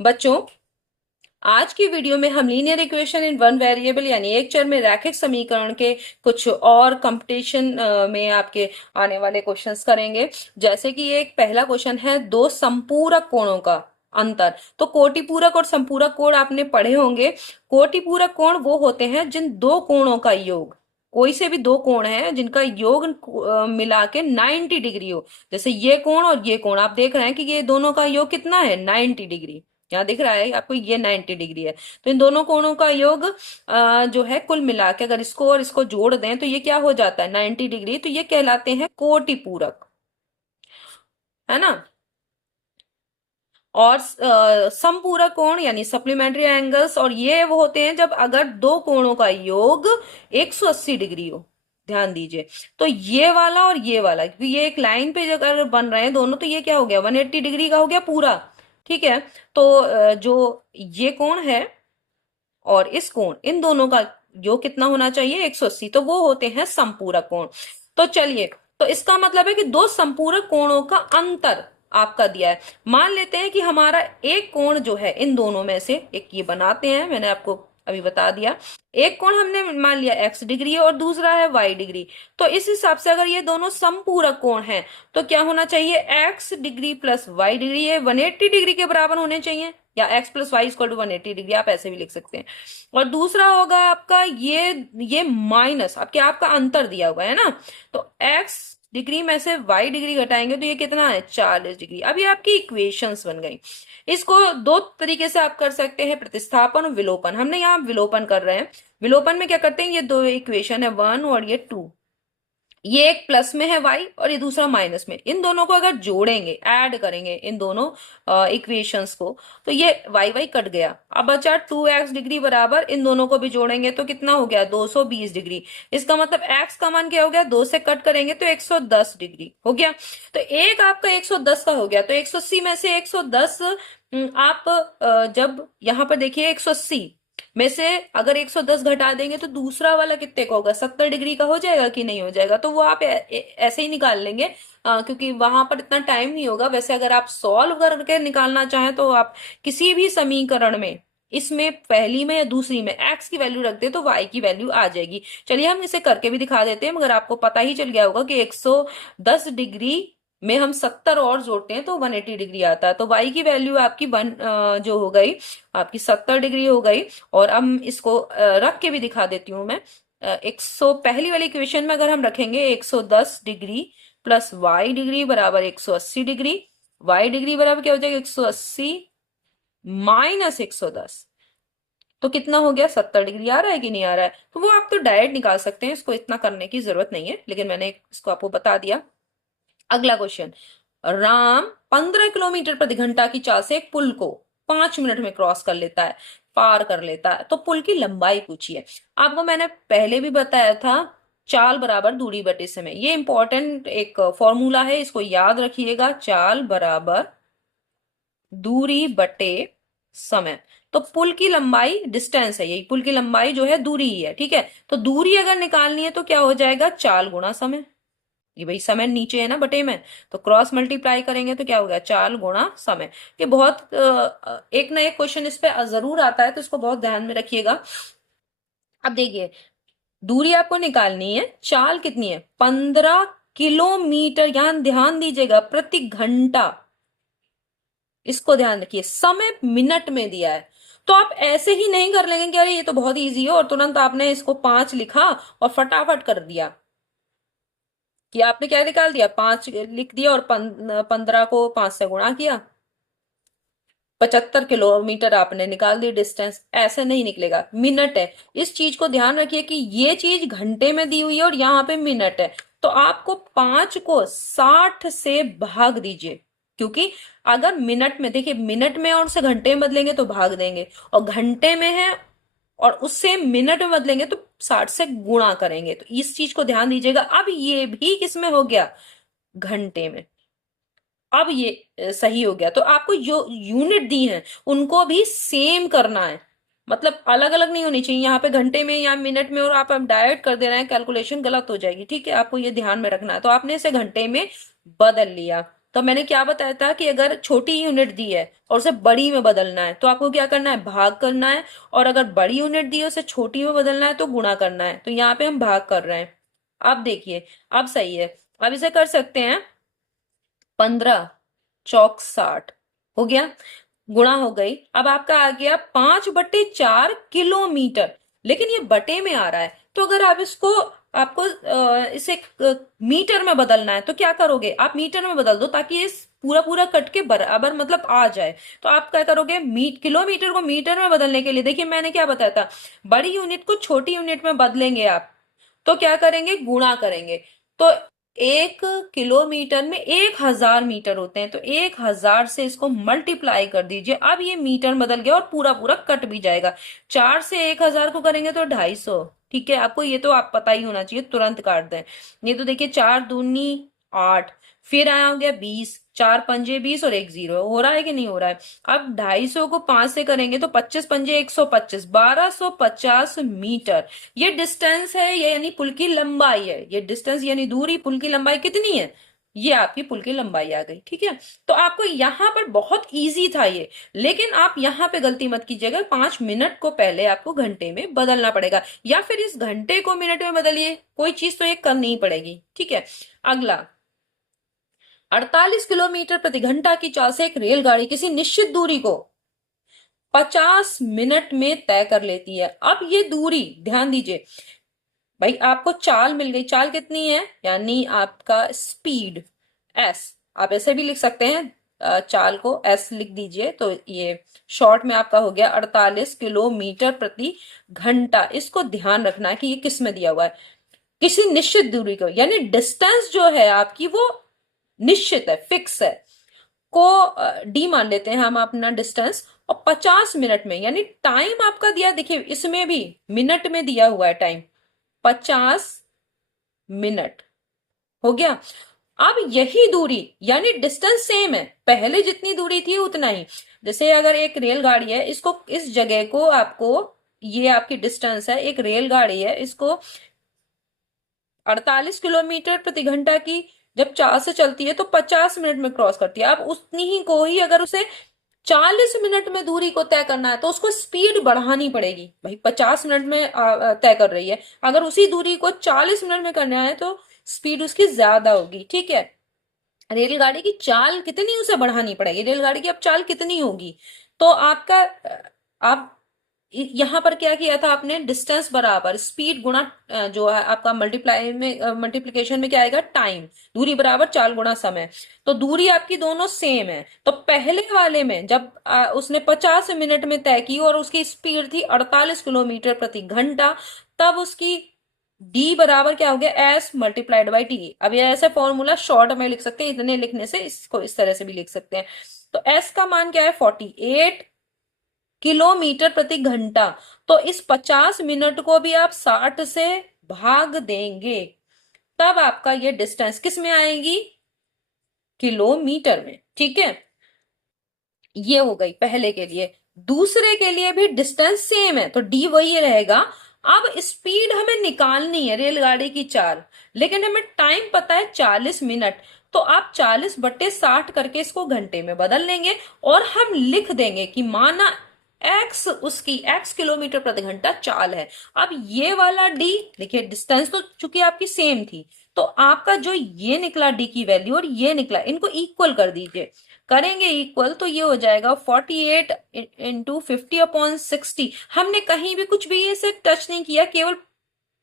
बच्चों, आज की वीडियो में हम linear equation in one variable यानी एक चर में रैखिक समीकरण के कुछ और कंपटीशन में आपके आने वाले क्वेश्चंस करेंगे। जैसे कि एक पहला क्वेश्चन है, दो समपूरक कोणों का अंतर। तो कोटिपूरक और समपूरक कोण आपने पढ़े होंगे। कोटिपूरक कोण वो होते हैं जिन दो कोणों का योग, कोई से भी दो कोण है जिनका योग मिला के 90 डिग्री हो। जैसे ये कोण और ये कोण आप देख रहे हैं कि ये दोनों का योग कितना है, 90 डिग्री। यहाँ दिख रहा है आपको, ये 90 डिग्री है। तो इन दोनों कोणों का योग जो है कुल मिला के अगर इसको और इसको जोड़ दें तो ये क्या हो जाता है, 90 डिग्री। तो ये कहलाते हैं कोटिपूरक, है ना। और समपूरक कोण यानी सप्लीमेंट्री एंगल्स, और ये वो होते हैं जब अगर दो कोणों का योग 180 डिग्री हो। ध्यान दीजिए, तो ये वाला और ये वाला, क्योंकि ये एक लाइन पे अगर बन रहे हैं दोनों, तो ये क्या हो गया, 180 डिग्री का हो गया पूरा। ठीक है। तो जो ये कोण है और इस कोण, इन दोनों का योग कितना होना चाहिए, 180। तो वो होते हैं समपूरक कोण। तो चलिए, तो इसका मतलब है कि दो समपूरक कोणों का अंतर आपका दिया है। मान लेते हैं कि हमारा एक कोण जो है इन दोनों में से एक, ये बनाते हैं, मैंने आपको अभी बता दिया। एक कोण हमने मान लिया x डिग्री और दूसरा है y डिग्री। तो इस हिसाब से अगर ये दोनों समपूरक कोण हैं तो क्या होना चाहिए, x degree plus y degree, ये 180 डिग्री के बराबर होने चाहिए, या x plus Y equal to 180 degree, आप ऐसे भी लिख सकते हैं। और दूसरा होगा आपका ये माइनस, अब क्या आपका अंतर दिया हुआ है ना, तो x डिग्री में से y डिग्री घटाएंगे तो ये कितना है, 40 डिग्री। अब ये आपकी इक्वेशंस बन गई। इसको दो तरीके से आप कर सकते हैं, प्रतिस्थापन और विलोपन। हमने यहाँ विलोपन कर रहे हैं। विलोपन में क्या करते हैं, ये दो इक्वेशन है 1 और ये 2, ये एक प्लस में है y और ये दूसरा माइनस में, इन दोनों को अगर जोड़ेंगे, ऐड करेंगे इन दोनों इक्वेशंस को, तो ये y कट गया। अब बचा 2x डिग्री बराबर, इन दोनों को भी जोड़ेंगे तो कितना हो गया, 220 डिग्री। इसका मतलब x का मान क्या हो गया, 2 से कट करेंगे तो 110 डिग्री हो गया। तो एक आपका 110 का हो गया, तो 180 में से 110 आप जब यहाँ पर देखिए 180 में से अगर 110 घटा देंगे तो दूसरा वाला कितने का होगा, 70 डिग्री का हो जाएगा कि नहीं हो जाएगा। तो वो आप ऐसे ही निकाल लेंगे, क्योंकि वहां पर इतना टाइम नहीं होगा। वैसे अगर आप सॉल्व करके निकालना चाहें तो आप किसी भी समीकरण में, इसमें पहली में या दूसरी में x की वैल्यू रख दे तो y की वैल्यू आ जाएगी। चलिए हम इसे करके भी दिखा देते हैं, मगर आपको पता ही चल गया होगा कि 110 डिग्री में हम 70 और जोड़ते हैं तो 180 डिग्री आता है। तो y की वैल्यू आपकी जो हो गई, आपकी 70 डिग्री हो गई। और अब इसको रख के भी दिखा देती हूं मैं। 100 पहली वाली इक्वेशन में अगर हम रखेंगे 110 डिग्री प्लस y डिग्री बराबर 180 डिग्री, y डिग्री बराबर क्या हो जाएगा, 180 माइनस 110, तो कितना हो गया, 70 डिग्री आ रहा है कि नहीं आ रहा है। तो वो आप तो डायरेक्ट निकाल सकते हैं, इसको इतना करने की जरूरत नहीं है, लेकिन मैंने इसको आपको बता दिया। अगला क्वेश्चन, राम 15 किलोमीटर प्रति घंटा की चाल से एक पुल को 5 मिनट में क्रॉस कर लेता है, पार कर लेता है। तो पुल की लंबाई पूछी है। आपको मैंने पहले भी बताया था, चाल बराबर दूरी बटे समय। ये इंपॉर्टेंट एक फॉर्मूला है, इसको याद रखिएगा, चाल बराबर दूरी बटे समय। तो पुल की लंबाई डिस्टेंस है, यही पुल की लंबाई जो है दूरी ही है। ठीक है, तो दूरी अगर निकालनी है तो क्या हो जाएगा, चाल गुणा समय। ये भाई समय नीचे है ना बटे में, तो क्रॉस मल्टीप्लाई करेंगे तो क्या हो गया, चाल गुणा समय। ये बहुत एक ना एक क्वेश्चन इस पे जरूर आता है, तो इसको बहुत ध्यान में रखिएगा। अब देखिए, दूरी आपको निकालनी है, चाल कितनी है, 15 किलोमीटर। यहां ध्यान दीजिएगा, प्रति घंटा, इसको ध्यान रखिए। समय मिनट में दिया है, तो आप ऐसे ही नहीं कर लेंगे कि अरे ये तो बहुत इजी है और तुरंत आपने इसको 5 लिखा और फटाफट कर दिया। कि आपने क्या निकाल दिया, 5 लिख दिया और 15 को 5 से गुणा किया, 75 किलोमीटर आपने निकाल दी डिस्टेंस। ऐसे नहीं निकलेगा, मिनट है। इस चीज को ध्यान रखिए कि ये चीज घंटे में दी हुई है और यहाँ पे मिनट है। तो आपको 5 को 60 से भाग दीजिए, क्योंकि अगर मिनट में, देखिए मिनट में और उसे घंटे में बदलेंगे तो भाग देंगे, और घंटे में है और उससे मिनट में बदलेंगे तो 60 से गुणा करेंगे। तो इस चीज को ध्यान दीजिएगा। अब ये भी किसमें हो गया, घंटे में। अब ये सही हो गया। तो आपको जो यूनिट दी है उनको भी सेम करना है, मतलब अलग अलग नहीं होनी चाहिए। यहाँ पे घंटे में या मिनट में और आप डायरेक्ट कर दे रहे हैं, कैलकुलेशन गलत हो जाएगी। ठीक है, आपको ये ध्यान में रखना है। तो आपने इसे घंटे में बदल लिया। तो मैंने क्या बताया था कि अगर छोटी यूनिट दी है और उसे बड़ी में बदलना है तो आपको क्या करना है, भाग करना है। और अगर बड़ी यूनिट दी है उसे छोटी में बदलना है तो गुणा करना है। तो यहाँ पे हम भाग कर रहे हैं। अब देखिए, अब सही है। अब इसे कर सकते हैं, 15 चौक 60 हो गया, गुणा हो गई। अब आपका आ गया 5/4 किलोमीटर। लेकिन ये बटे में आ रहा है, तो अगर आप इसको, आपको इसे मीटर में बदलना है तो क्या करोगे, आप मीटर में बदल दो ताकि इस पूरा पूरा कट के बराबर मतलब आ जाए। तो आप क्या करोगे, किलोमीटर को मीटर में बदलने के लिए देखिए मैंने क्या बताया था, बड़ी यूनिट को छोटी यूनिट में बदलेंगे आप, तो क्या करेंगे, गुणा करेंगे। तो 1 किलोमीटर में 1000 मीटर होते हैं, तो 1000 से इसको मल्टीप्लाई कर दीजिए। अब ये मीटर बदल गया और पूरा पूरा कट भी जाएगा। 4 से 1000 को करेंगे तो 250। ठीक है, आपको ये तो आप पता ही होना चाहिए, तुरंत काट दें। ये तो देखिए 4 दूनी 8, फिर आया हो गया 20, 4 पंजे 20 और एक जीरो, हो रहा है कि नहीं हो रहा है। अब 250 को 5 से करेंगे तो 25 पंजे 125, 1250 मीटर ये डिस्टेंस है, ये यानी पुल की लंबाई है। ये डिस्टेंस यानी दूरी, पुल की लंबाई कितनी है, ये आपकी पुल की लंबाई आ गई। ठीक है, तो आपको यहां पर बहुत इजी था ये, लेकिन आप यहां पे गलती मत कीजिएगा, 5 मिनट को पहले आपको घंटे में बदलना पड़ेगा, या फिर इस घंटे को मिनट में बदलिए, कोई चीज तो एक करनी ही पड़ेगी। ठीक है, अगला, 48 किलोमीटर प्रति घंटा की चाल से एक रेलगाड़ी किसी निश्चित दूरी को 50 मिनट में तय कर लेती है। अब ये दूरी ध्यान दीजिए भाई, आपको चाल मिल गई। चाल कितनी है, यानी आपका स्पीड एस, आप ऐसे भी लिख सकते हैं, चाल को एस लिख दीजिए। तो ये शॉर्ट में आपका हो गया 48 किलोमीटर प्रति घंटा। इसको ध्यान रखना है कि ये किस में दिया हुआ है, किसी निश्चित दूरी को, यानी डिस्टेंस जो है आपकी वो निश्चित है, फिक्स है। को डी मान लेते हैं हम अपना डिस्टेंस, और 50 मिनट में, यानी टाइम आपका दिया, देखिए इसमें भी मिनट में दिया हुआ है टाइम, 50 मिनट हो गया। अब यही दूरी यानी डिस्टेंस सेम है, पहले जितनी दूरी थी उतना ही। जैसे अगर एक रेलगाड़ी है, इसको इस जगह को आपको, ये आपकी डिस्टेंस है, एक रेलगाड़ी है, इसको 48 किलोमीटर प्रति घंटा की जब 4 से चलती है तो 50 मिनट में क्रॉस करती है। अब उतनी ही को ही अगर उसे 40 मिनट में दूरी को तय करना है तो उसको स्पीड बढ़ानी पड़ेगी। भाई 50 मिनट में तय कर रही है, अगर उसी दूरी को 40 मिनट में करना है तो स्पीड उसकी ज्यादा होगी। ठीक है, रेलगाड़ी की चाल कितनी उसे बढ़ानी पड़ेगी, रेलगाड़ी की अब चाल कितनी होगी। तो आपका आप यहां पर क्या किया था आपने, डिस्टेंस बराबर स्पीड गुणा जो है आपका मल्टीप्लाई में, मल्टीप्लीकेशन में क्या आएगा, टाइम, दूरी बराबर चाल गुणा समय। तो दूरी आपकी दोनों सेम है। तो पहले वाले में जब उसने 50 मिनट में तय की और उसकी स्पीड थी 48 किलोमीटर प्रति घंटा, तब उसकी डी बराबर क्या हो गया, एस मल्टीप्लाइड बाई टी। अब ये ऐसे फॉर्मूला शॉर्ट में लिख सकते हैं, इतने लिखने से इसको इस तरह से भी लिख सकते हैं। तो एस का मान क्या है, 48 किलोमीटर प्रति घंटा। तो इस 50 मिनट को भी आप 60 से भाग देंगे, तब आपका ये डिस्टेंस किस में आएगी, किलोमीटर में। ठीक है, ये हो गई पहले के लिए। दूसरे के लिए भी डिस्टेंस सेम है तो डी वही रहेगा। अब स्पीड हमें निकालनी है, रेलगाड़ी की चाल, लेकिन हमें टाइम पता है 40 मिनट। तो आप 40/60 करके इसको घंटे में बदल लेंगे और हम लिख देंगे कि माना एक्स, उसकी एक्स किलोमीटर प्रति घंटा चाल है। अब ये वाला डी, देखिए डिस्टेंस तो चूंकि आपकी सेम थी, तो आपका जो ये निकला डी की वैल्यू और ये निकला, इनको इक्वल कर दीजिए। करेंगे इक्वल तो ये हो जाएगा 48 × 50/60। हमने कहीं भी कुछ भी इसे टच नहीं किया, केवल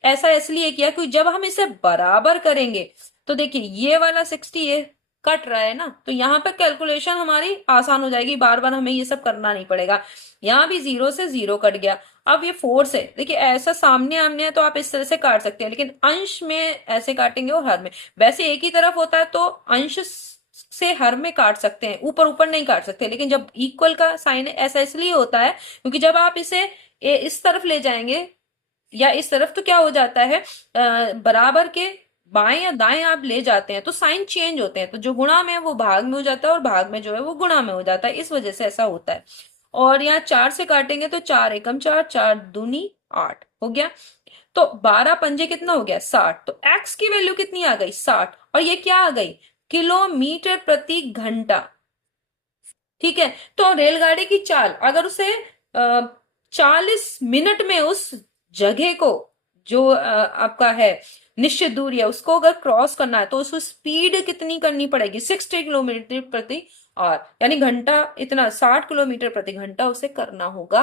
ऐसा इसलिए किया क्योंकि जब हम इसे बराबर करेंगे तो देखिए ये वाला 60 ये कट रहा है ना, तो यहाँ पे कैलकुलेशन हमारी आसान हो जाएगी, बार बार हमें ये सब करना नहीं पड़ेगा। यहाँ भी 0 से 0 कट गया। अब ये 4 से, देखिए ऐसा सामने आमने है तो आप इस तरह से काट सकते हैं, लेकिन अंश में ऐसे काटेंगे और हर में, वैसे एक ही तरफ होता है तो अंश से हर में काट सकते हैं, ऊपर ऊपर नहीं काट सकते। लेकिन जब इक्वल का साइन ऐसा इसलिए होता है क्योंकि जब आप इसे इस तरफ ले जाएंगे या इस तरफ तो क्या हो जाता है, बराबर के बाएं या दाएं आप ले जाते हैं तो साइन चेंज होते हैं, तो जो गुणा में है वो भाग में हो जाता है और भाग में जो है वो गुणा में हो जाता है, इस वजह से ऐसा होता है। और यहाँ 4 से काटेंगे तो 4 एकम 4, 4 दूनी 8 हो गया। तो 12 पंजे कितना हो गया, 60। तो x की वैल्यू कितनी आ गई, 60, और ये क्या आ गई, किलोमीटर प्रति घंटा। ठीक है, तो रेलगाड़ी की चाल अगर उसे 40 मिनट में उस जगह को जो आपका है निश्चित दूरी है उसको अगर क्रॉस करना है तो उसको स्पीड कितनी करनी पड़ेगी, 60 किलोमीटर प्रति आवर, यानी घंटा इतना 60 किलोमीटर प्रति घंटा उसे करना होगा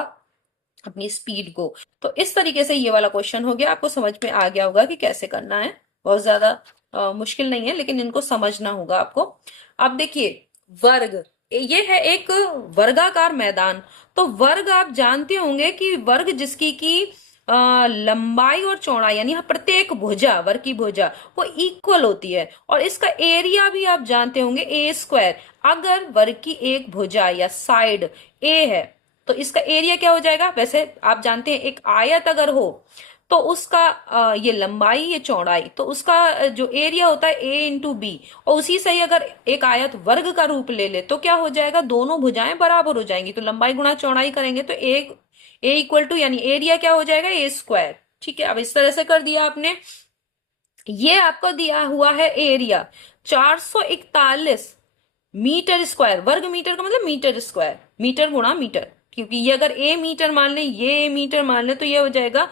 अपनी स्पीड को। तो इस तरीके से ये वाला क्वेश्चन हो गया, आपको समझ में आ गया होगा कि कैसे करना है। बहुत ज्यादा मुश्किल नहीं है, लेकिन इनको समझना होगा आपको। अब देखिए वर्ग, ये है एक वर्गाकार मैदान। तो वर्ग आप जानते होंगे कि वर्ग जिसकी की लंबाई और चौड़ाई यानी प्रत्येक भुजा, वर्ग की भुजा वो इक्वल होती है, और इसका एरिया भी आप जानते होंगे ए स्क्वायर। अगर वर्ग की एक भुजा या साइड ए है तो इसका एरिया क्या हो जाएगा, वैसे आप जानते हैं एक आयत अगर हो तो उसका ये लंबाई ये चौड़ाई, तो उसका जो एरिया होता है ए इंटू बी, और उसी से ही अगर एक आयत वर्ग का रूप ले ले तो क्या हो जाएगा, दोनों भुजाएं बराबर हो जाएंगी, तो लंबाई गुणा चौड़ाई करेंगे तो एक ए इक्वल टू यानी एरिया क्या हो जाएगा, ए स्क्वायर। ठीक है, अब इस तरह से कर दिया आपने। ये आपको दिया हुआ है एरिया 441 मीटर स्क्वायर, वर्ग मीटर का मतलब मीटर स्क्वायर, मीटर गुणा मीटर, क्योंकि ये अगर ए मीटर मान ले, ये ए मीटर मान ले, तो ये हो जाएगा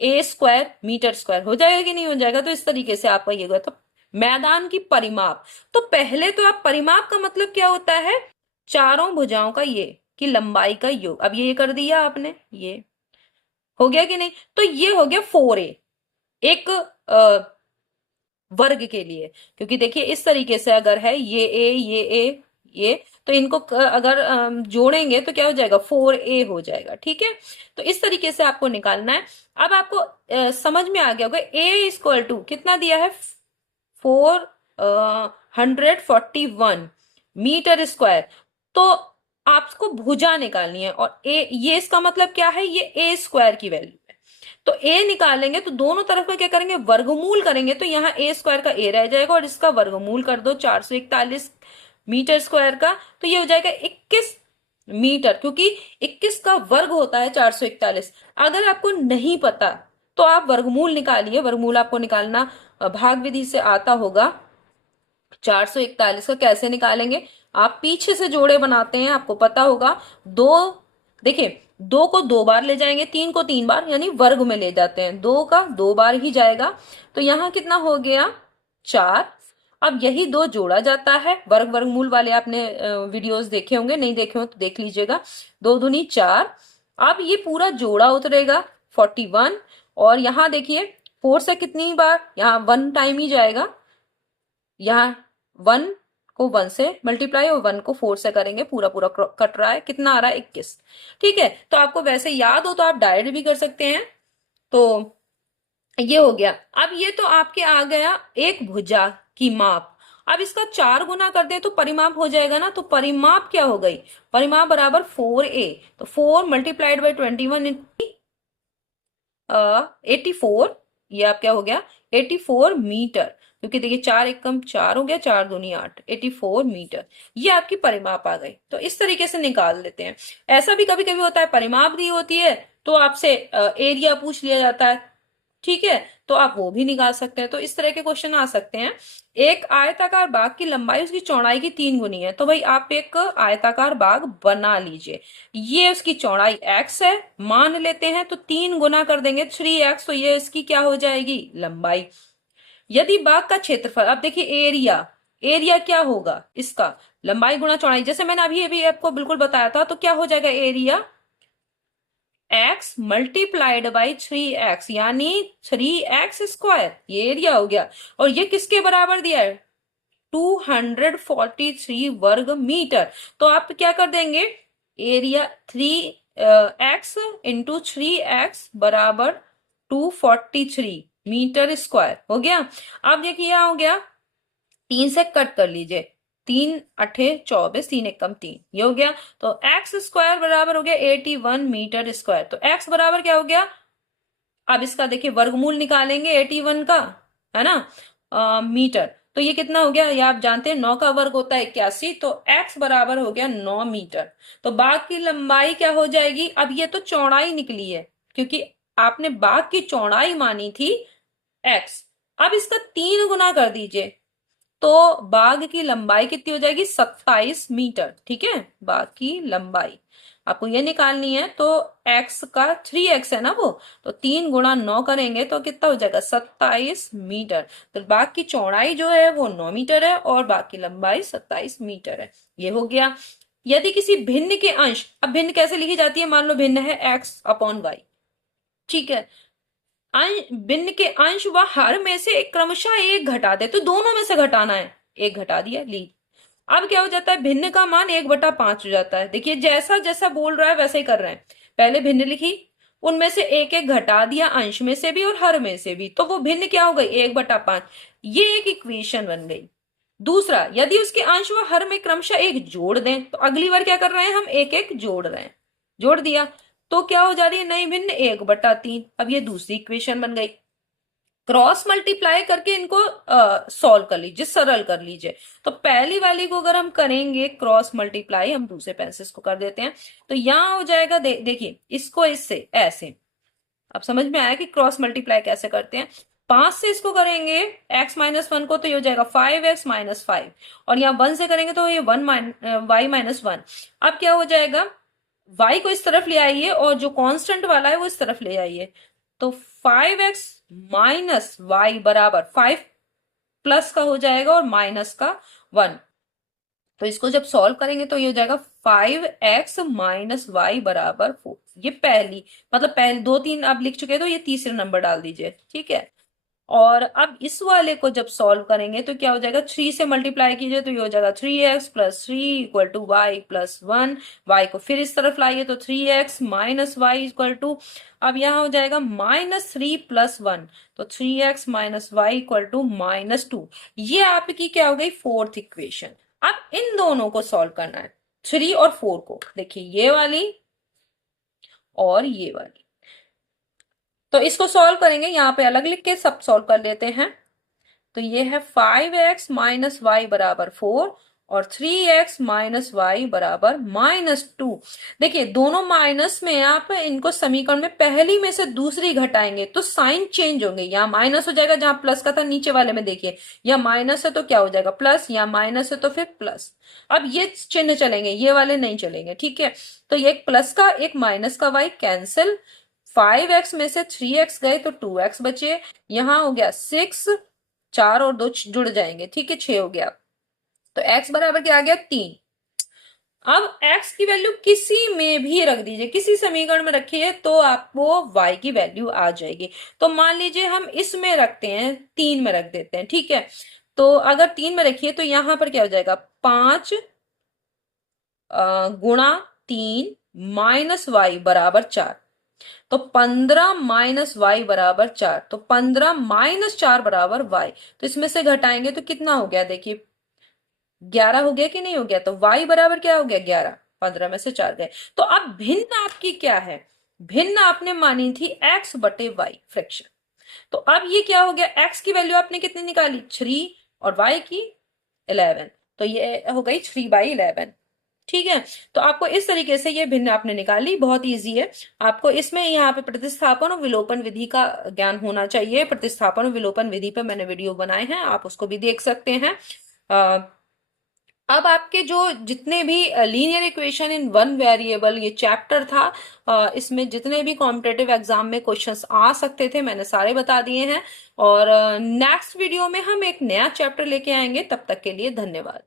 ए स्क्वायर मीटर स्क्वायर, हो जाएगा कि नहीं हो जाएगा। तो इस तरीके से आपका ये होगा। तो मैदान की परिमाप, तो पहले तो आप परिमाप का मतलब क्या होता है, चारों भुजाओं का ये की लंबाई का योग। अब ये कर दिया आपने, ये हो गया कि नहीं, तो ये हो गया 4a एक वर्ग के लिए, क्योंकि देखिए इस तरीके से अगर है ये ए ये ए ये, तो इनको अगर जोड़ेंगे तो क्या हो जाएगा, 4a हो जाएगा। ठीक है, तो इस तरीके से आपको निकालना है। अब आपको समझ में आ गया होगा ए इक्वल टू कितना दिया है, 441 मीटर स्क्वायर। तो आपको भुजा निकालनी है, और ए ये इसका मतलब क्या है, ये ए स्क्वायर की वैल्यू है। तो ए निकालेंगे तो दोनों तरफ का क्या करेंगे, वर्गमूल करेंगे, तो यहाँ ए स्क्वायर का ए रह जाएगा और इसका वर्गमूल कर दो 441 मीटर स्क्वायर का, तो ये हो जाएगा 21 मीटर, क्योंकि 21 का वर्ग होता है 441। अगर आपको नहीं पता तो आप वर्गमूल निकालिए, वर्गमूल आपको निकालना भाग विधि से आता होगा। 441 का कैसे निकालेंगे, आप पीछे से जोड़े बनाते हैं, आपको पता होगा। दो, देखिए 2 को 2 बार ले जाएंगे, 3 को 3 बार, यानी वर्ग में ले जाते हैं, 2 का 2 बार ही जाएगा। तो यहां कितना हो गया, 4। अब यही 2 जोड़ा जाता है, वर्ग वर्गमूल वाले आपने वीडियोस देखे होंगे, नहीं देखे हो तो देख लीजिएगा। 2 दूनी 4। अब ये पूरा जोड़ा उतरेगा 41, और यहां देखिए 4 से कितनी बार, यहाँ 1 टाइम ही जाएगा, यहाँ 1 को 1 से मल्टीप्लाई और 1 को 4 से करेंगे, पूरा पूरा कट रहा है, कितना आ रहा है 21। ठीक है, तो आपको वैसे याद हो तो आप डायरेक्ट भी कर सकते हैं। तो ये हो गया। अब ये तो आपके आ गया एक भुजा की माप। अब इसका 4 गुना कर दें तो परिमाप हो जाएगा ना, तो परिमाप क्या हो गई, परिमाप बराबर 4a, तो 4 मल्टीप्लाइड बाई 21 84, ये आप क्या हो गया 84 मीटर, क्योंकि देखिए 4 एक कम 4 हो गया, 4 दूनी 8, 84 मीटर, ये आपकी परिमाप आ गई। तो इस तरीके से निकाल लेते हैं। ऐसा भी कभी कभी होता है, परिमाप दी होती है तो आपसे एरिया पूछ लिया जाता है, ठीक है, तो आप वो भी निकाल सकते हैं। तो इस तरह के क्वेश्चन आ सकते हैं। एक आयताकार बाग की लंबाई उसकी चौड़ाई की 3 गुनी है, तो भाई आप एक आयताकार बाग बना लीजिए। ये उसकी चौड़ाई x है मान लेते हैं, तो 3 गुना कर देंगे 3x, तो ये इसकी क्या हो जाएगी, लंबाई। यदि बाग का क्षेत्रफल, अब देखिए एरिया, एरिया क्या होगा इसका, लंबाई गुणा चौड़ाई, जैसे मैंने अभी आपको बिल्कुल बताया था, तो क्या हो जाएगा area x multiplied by 3x, यानी 3x स्क्वायर, ये एरिया हो गया। और ये किसके बराबर दिया है, 243 वर्ग मीटर। तो आप क्या कर देंगे, एरिया 3x इंटू 3x बराबर 243 मीटर स्क्वायर हो गया। अब देखिए क्या हो गया, 3 से कट कर लीजिए, 3 अठे 24, 3 एक कम 3, ये हो गया। तो एक्स स्क्वायर बराबर हो गया 81 मीटर स्क्वायर। तो एक्स बराबर क्या हो गया, अब इसका देखिए वर्गमूल निकालेंगे 81 का, है ना, मीटर। तो ये कितना हो गया, ये आप जानते हैं 9 का वर्ग होता है 81, तो x बराबर हो गया 9 मीटर। तो बाग की लंबाई क्या हो जाएगी, अब ये तो चौड़ाई निकली है, क्योंकि आपने बाग की चौड़ाई मानी थी x। अब इसका 3 गुना कर दीजिए, तो बाघ की लंबाई कितनी हो जाएगी, 27 मीटर। ठीक है, बाघ की लंबाई आपको ये निकालनी है। तो x का 3x है ना वो, तो 3 × 9 करेंगे तो कितना हो जाएगा, 27 मीटर। तो बाघ की चौड़ाई जो है वो 9 मीटर है और बाघ की लंबाई 27 मीटर है। ये हो गया। यदि किसी भिन्न के अंश, अब भिन्न कैसे लिखी जाती है, मान लो भिन्न है x/y। ठीक है, भिन्न के अंश व हर में से क्रमशः एक घटा दे, तो दोनों में से घटाना है, एक घटा दिया, ली। अब क्या हो जाता है, भिन्न का मान 1/5 हो जाता है। देखिए जैसा जैसा बोल रहा है वैसे ही कर रहे हैं। पहले भिन्न लिखी, उनमें से एक एक घटा दिया, अंश में से भी और हर में से भी, तो वो भिन्न क्या हो गई, 1/5। ये एक इक्वेशन बन गई। दूसरा, यदि उसके अंश व हर में क्रमशः एक जोड़ दें, तो अगली बार क्या कर रहे हैं, हम एक एक जोड़ रहे हैं। जोड़ दिया तो क्या हो जा रही है, नई भिन्न 1/3। अब ये दूसरी इक्वेशन बन गई। क्रॉस मल्टीप्लाई करके इनको सॉल्व कर लीजिए, सरल कर लीजिए। तो पहली वाली को अगर हम करेंगे क्रॉस मल्टीप्लाई, हम दूसरे पेन से इसको कर देते हैं, तो यहां हो जाएगा, देखिए इसको इससे ऐसे। अब समझ में आया कि क्रॉस मल्टीप्लाई कैसे करते हैं। 5 से इसको करेंगे x-1 को, तो ये हो जाएगा 5x-5, और यहाँ 1 से करेंगे तो ये y-1। अब क्या हो जाएगा, y को इस तरफ ले आइए और जो कांस्टेंट वाला है वो इस तरफ ले आइए। तो 5x-y बराबर 5 प्लस का हो जाएगा और माइनस का 1। तो इसको जब सॉल्व करेंगे तो ये हो जाएगा 5x-y बराबर 4। ये पहली, मतलब पहले 2 3 आप लिख चुके हैं, तो ये तीसरे नंबर डाल दीजिए। ठीक है, और अब इस वाले को जब सॉल्व करेंगे तो क्या हो जाएगा, 3 से मल्टीप्लाई कीजिए तो ये हो जाएगा 3x+3 = y+1। y को फिर इस तरफ लाइए तो 3x-y अब यहां हो जाएगा -3+1, तो 3x-y = -2। ये आपकी क्या हो गई, फोर्थ इक्वेशन। अब इन दोनों को सॉल्व करना है, 3 और 4 को। देखिए ये वाली और ये वाली, तो इसको सॉल्व करेंगे, यहाँ पे अलग लिख के सब सॉल्व कर लेते हैं। तो ये है 5x-y बराबर 4 और 3x-y बराबर -2। देखिए दोनों माइनस में आप इनको समीकरण में पहली में से दूसरी घटाएंगे तो साइन चेंज होंगे। यहाँ माइनस हो जाएगा, जहां प्लस का था नीचे वाले में देखिए, यहाँ माइनस है तो क्या हो जाएगा प्लस, यहाँ माइनस है तो फिर प्लस। अब ये चिन्ह चलेंगे, ये वाले नहीं चलेंगे। ठीक है, तो ये एक प्लस का एक माइनस का y कैंसिल, 5x में से 3x गए तो 2x बचे, यहां हो गया 6, 4 और 2 जुड़ जाएंगे। ठीक है, 6 हो गया। तो x बराबर क्या आ गया, 3। अब x की वैल्यू किसी में भी रख दीजिए, किसी समीकरण में रखिए तो आपको y की वैल्यू आ जाएगी। तो मान लीजिए हम इसमें रखते हैं, 3 में रख देते हैं। ठीक है, तो अगर 3 में रखिए तो यहां पर क्या हो जाएगा, 5 गुणा 3 माइनस y बराबर 4। तो 15 माइनस y बराबर 4, तो 15 -4 बराबर y। तो इसमें से घटाएंगे तो कितना हो गया, देखिए 11 हो गया कि नहीं हो गया। तो y बराबर क्या हो गया, 11। 15 में से 4 गए। तो अब भिन्न आपकी क्या है, भिन्न आपने मानी थी x/y फ्रैक्शन। तो अब ये क्या हो गया, x की वैल्यू आपने कितनी निकाली, 3, और y की 11। तो ये हो गई 3/11। ठीक है, तो आपको इस तरीके से ये भिन्न आपने निकाली, बहुत इजी है। आपको इसमें यहाँ पे प्रतिस्थापन और विलोपन विधि का ज्ञान होना चाहिए। प्रतिस्थापन और विलोपन विधि पे मैंने वीडियो बनाए हैं, आप उसको भी देख सकते हैं। अब आपके जो जितने भी linear equation in one variable ये चैप्टर था, इसमें जितने भी कॉम्पिटेटिव एग्जाम में क्वेश्चंस आ सकते थे मैंने सारे बता दिए हैं। और नेक्स्ट वीडियो में हम एक नया चैप्टर लेके आएंगे। तब तक के लिए धन्यवाद।